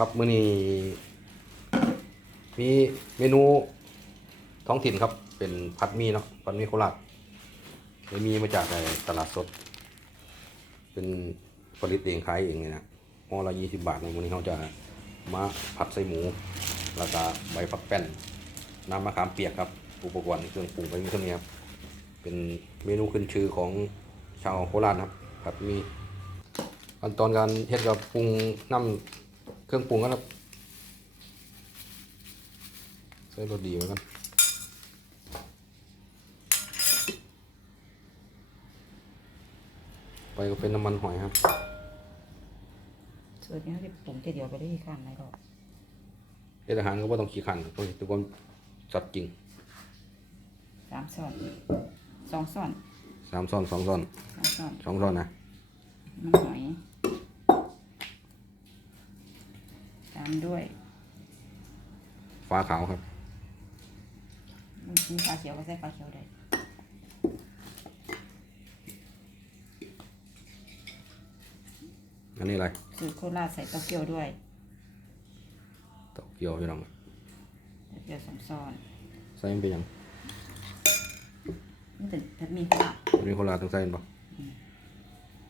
ครับมื้อนี้มีเมนูท้องถิ่นครับ เป็นผัดหมีเนาะผัดหมีโคราชได้มีมาจากในตลาดสด เป็นผลิตเองขายเองเลยนะห่อละยี่สิบบาทวันนี้เขาจะมาผัดใส่หมู แล้วก็ใบผักแป้น น้ำมะขามเปียกครับ อุปกรณ์เครื่องปรุงไปมีเท่านี้ครับ เป็นเมนูขึ้นชื่อของชาวโคราชครับผัดหมีขั้นตอนการเฮ็ดกับปรุงน้ำ เครื่องปรุงกันครับใส่รสดีไว้กันไปก็เป็นน้ำมันหอยครับสูตรนี้ที่ปรุงทีเดียวไปได้ข้างไหนหรอกเฮ็ดอาหารก็บ่ต้องขี้ขันต้องเฮ็ดด้วยความสัตย์จริงสามส่วนสองส่วนสามซ้อนสองซ้อนสามส่วนสองซ้อนนะมันหอยตามด้วย ฟ้าขาวครับมีปลาเขียวก็ใส่ปลาเขียวได้อันนี้อะไรสูตรโคราชใส่เต้าเกี๊ยวด้วยเต้าเกี๊ยวพี่น้องเต้าเกี๊ยวสองซ้อนใส่มันเป็นหยังนี่แต่ถ้ามีโคราชอันนี้โคราชต้องใส่มันปะ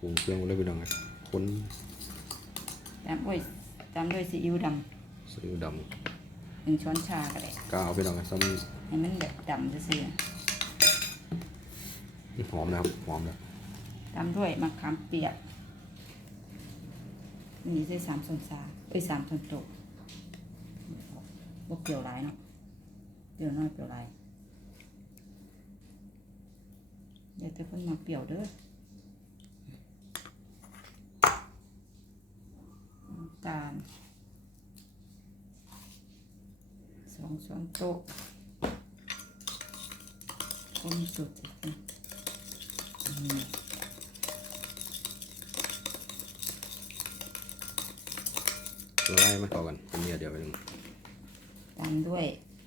ปรุงเครื่องไว้เลยพี่น้องเลยคนตามด้วย ตามด้วยซีอิ๊วดซีอิ๊วดำหนึ่งช้อนชาก็ได้ำกาวพี่น้องเลยซ้ให้มันแบบดำซื่อำหอมนะครับหอมเลยๆตามด้วยมะขามเปียกนี่ใส่สามส่วนสาเอ้ยสามส่วนโต๊ะบ่เปรี้ยวหลายเนาะเปรี้ยวน้อยเปรี้ยวหลายเดี๋ยวแต่คนมาเปรี้ยวเด้อน้ำ ตาลสองช้อนโต๊ะคนสุดสิอืมละลายมันเข้ากันเป็นเนื้อเดียวไปหนึ่งตามด้วย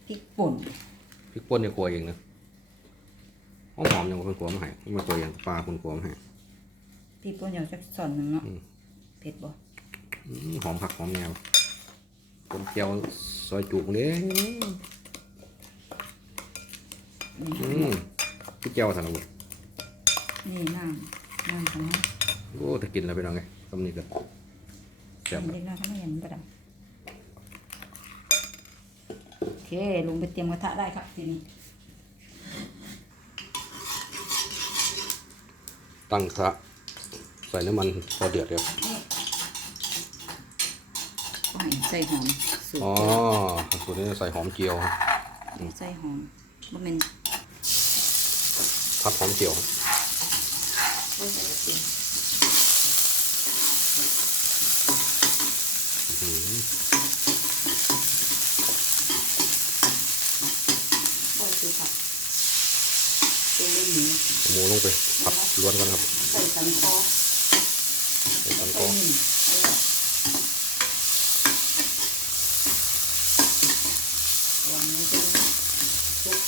พริกป่นพริกป่นเนี่ยกลัวเองนะหอมหอมๆยังคนกลัวมาให้ไม่กลัวเองปลาคนกลัวมาให้พริกป่นอย่างสักส่วนหนึ่งเนาะอืมเผ็ดบ่อื้อ หอมผักหอมแนวคนเจียวซอยจุกเนี่ยนี่อืมพี่เจียวสันนิษนี่น้ำน้ำของมันโอ้ถ้ากินแล้วพี่น้องไงตำนี้ก็แซ่บเล็กน้อยถ้าไม่เห็นประดับโอเคลงไปเตรียมกระทะได้ครับทีนี้ตั้งกระทะใส่น้ำมันพอเดือดครับ ก็ให้ใส่หอมสูตรอ๋อสูตรนี้ใส่หอมเจียวครับใส่หอมบ่แม่นผัดหอมเจียวบ่ใส่กระเทียมอื้อหือบ่ใส่ผักตัวเล่นหมูหมูลงไปผัดล้วนกันครับ ใส่สันคอ ใส่ตัน ใส่ ก็ หมิ่นเออวางไว้เป็นซุป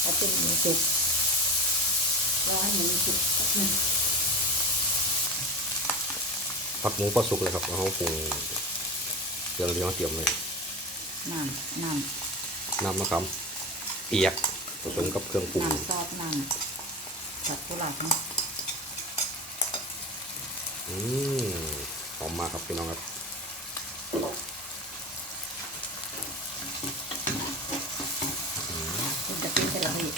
เอาเป็นหมู สุกรอให้หมูสุกแป๊บหนึงผัดหมูก็สุกเลยครับแล้วเขาปรุงเครื่องที่เขาเตรียมเลยน้ำน้น้ำมะขามเปียกผสมกับเครื่องปรุำงน้ำซอสน้ำจากโคราชเนาะอืมหอมมากครับพี่น้องครับ คุณจะกินไปแล้วพี่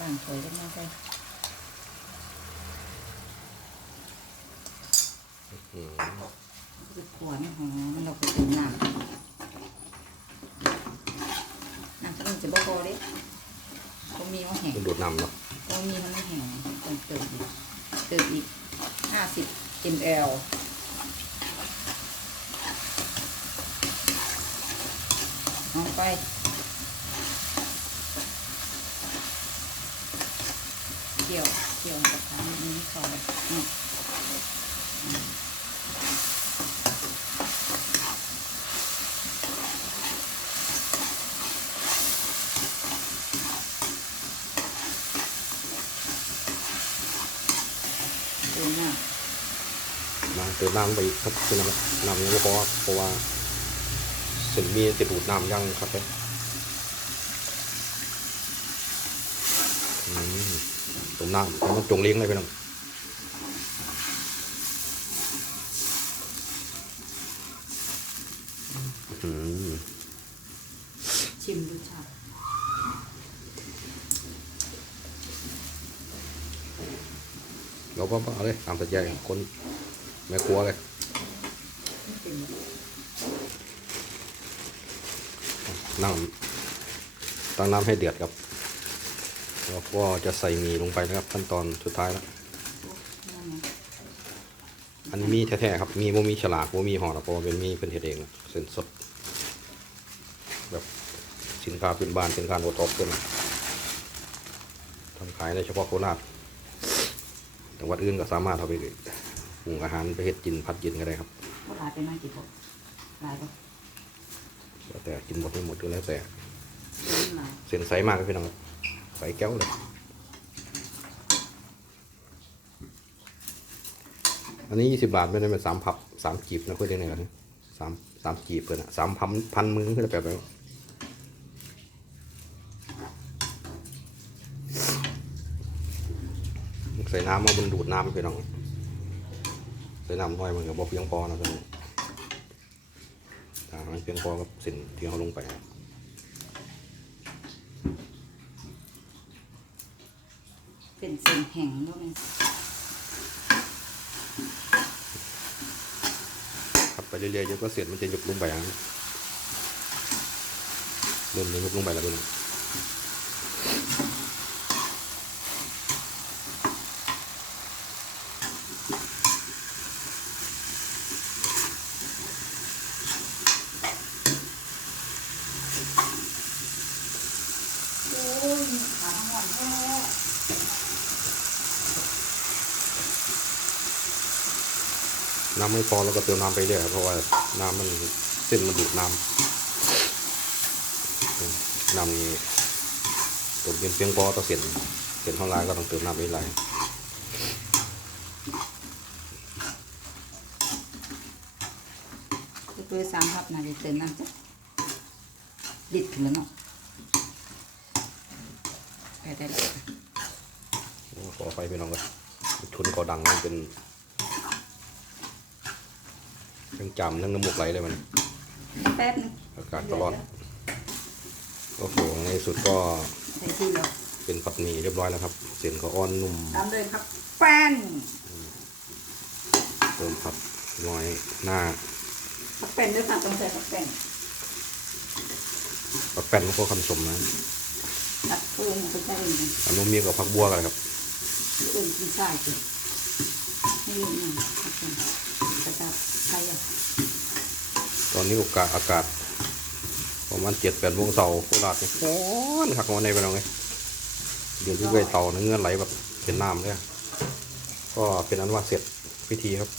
ล้างสวยกันมากเลยอืมคือขวานหอมมันเราก็เติมน้ำน้ำก็จะบ่พอเด้ก็มีว่าแห้งมันดูดน้ำเนาะก็มีมันไม่แห้งต้องเติมอีกเติมอีกห้าสิบ ml เอาไป เกี่ยวเกี่ยวกับทางนี้เขาเลยอืมอืมดูหน้า น้ำ เติมน้ำไปอีกครับคือน้ำน้ำยังไม่พอเพราะว่าเส้นมีจะดูดน้ำยังครับเลยอืมเติมน้ำให้มันจงเลี้ยงเลยพี่น้องชิมรสชาเราก็เอาเลยตามสัญญาคน แม่ครัวเลยนนั่งตั้งน้ำให้เดือดครับแล้วก็จะใส่หมี่ลงไปนะครับ ขั้นตอนสุดท้ายแล้วอันนี้มีแท้ๆครับ มีโมมีฉลากโมมีห่อนะเพราะว่าเป็นมีเป็นเห็ดเองนะเส้นสด แบบสินค้าพื้นบ้านสินค้าโอท็อปขึ้นทำขายในเฉพาะโคราชจังหวัดอื่นก็สามารถเอาไปป รุงอาหารไปเห็ดกินพัดกินก็ได้ครับว่าหลายไปมากกี่พวกหลายปะแล้วแต่กินหมดไม่หมดก็แล้วแต่หลายเส้นใสมากเลยพี่น้องครับใสแก้วเลยอันนี้ยี่สิบาทไม่ได้เป็นสามพับสามกีบนะเพื่อนเรียกไงกันนะสามสามกีบเพื่อนอะสามพันพันมือคือแบบแบบใส่น้ำมาบนดูดน้ำไปน้อง ใส่น้ำน้อยมันก็บ่เพียงพอนะเพื่อนถ้ามันเพียงพอกับสิ่งที่เขาลงไปเป็นเส้นแห้งด้วยไหมขับไปเรื่อยๆเดี๋ยวก็เสร็จมันจะยุบลงไปอะเริ่มจะยุบลงไปแล้วพี่น้อง โอ้ยขาหอนแท้ น้ำไม่พอแล้วก็เติมน้ำไปเรื่อยครับเพราะว่าน้ำมันเส้นมันดูดน้ำน้ำนี้ตัวเป็นเพียงพอต่อเส้นเส้นเท่าไรก็ต้องเติมน้ำไปไรก็คือสามพับนาจะเติมน้ำจ้ะดิดถึงแล้วเนาะไปได้แล้วโอ้ขอไฟพี่น้องก็ทุนก็ดังมันเป็น ทั้งจำทั้งน้ำมูกไหลเลยมันแป๊บนึงอากาศก็ร้อนโอ้โหในสุดก็ใส่ที่แล้วเป็นผัดหมี่เรียบร้อยแล้วครับ เส้นก็อ่อนนุ่มตามด้วยครับแป้งเติมผัดน้อยหน้าผักแป้งด้วยค่ะต้องใส่ผักแป้งผัดแป้นมันก็คำสมนะตัดปูมันก็ใส่เองอันนู้นมีกับผักบัวกันครับเอื่นกินใช่สิให้เยอะหน่อยผักแป้งกระจับใครอะ ต อนนี้โอกาสอากาศประมาณเจ็ดแปดโมงเสาร์โคราชนี่ร้อนคักวันในไปแล้วไงเดี๋ยวที่ไปเตาเนื้อไหลแบบเป็นน้ำเลยก็เป็นอันว่าเสร็จพิธีครับ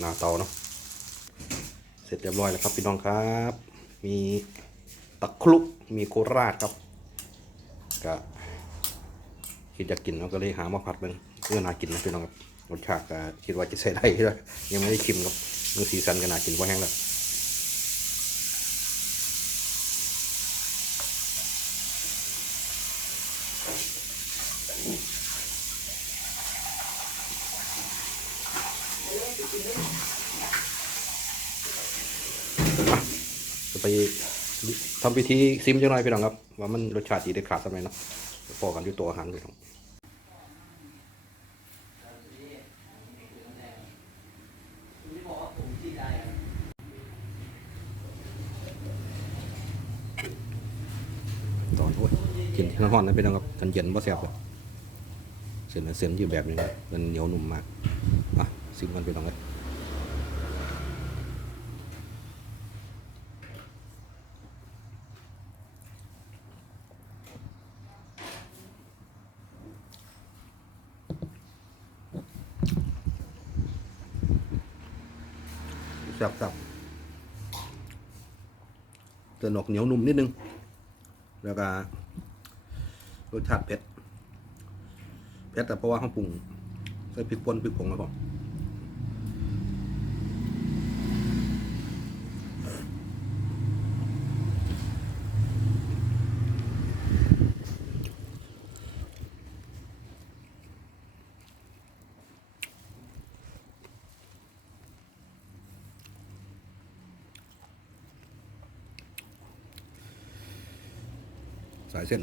หน้าเตาเนาะเสร็จเรียบร้อยแล้วครับพี่น้องครับ มีตะครุกมีโคราชครับก็คิดจะกินเราก็เลยหามาผัดเป็นเพื่อน่ากินนะพี่น้องครับรสชาติก็คิดว่าจะใช้ได้ด้วยยังไม่ได้ชิมครับมือสีสันก็น่ากินว่าแห้งแล้ว ทำพิธีซิมจังหน่อยพี่น้องครับ ว่ามันรสชาติดีได้ขาดสมัยเนาะพอกันอยู่ตัวอาหารพี่น้องตอนโอ้ยกินที่ร้อนๆนะพี่น้องครับกันเย็นบ่แซ่บเลยเส้นเส้นอยู่แบบนี้มันเหนียวนุ่มมากอะซิมกันพี่น้องเลย แซ่บๆเตือนอกเหนียวนุ่มนิดนึง แล้วก็รสชาติเผ็ดเผ็ดแต่เพราะว่าเขาปรุงใส่พริกป่นพริกผงครับผม สายเส้น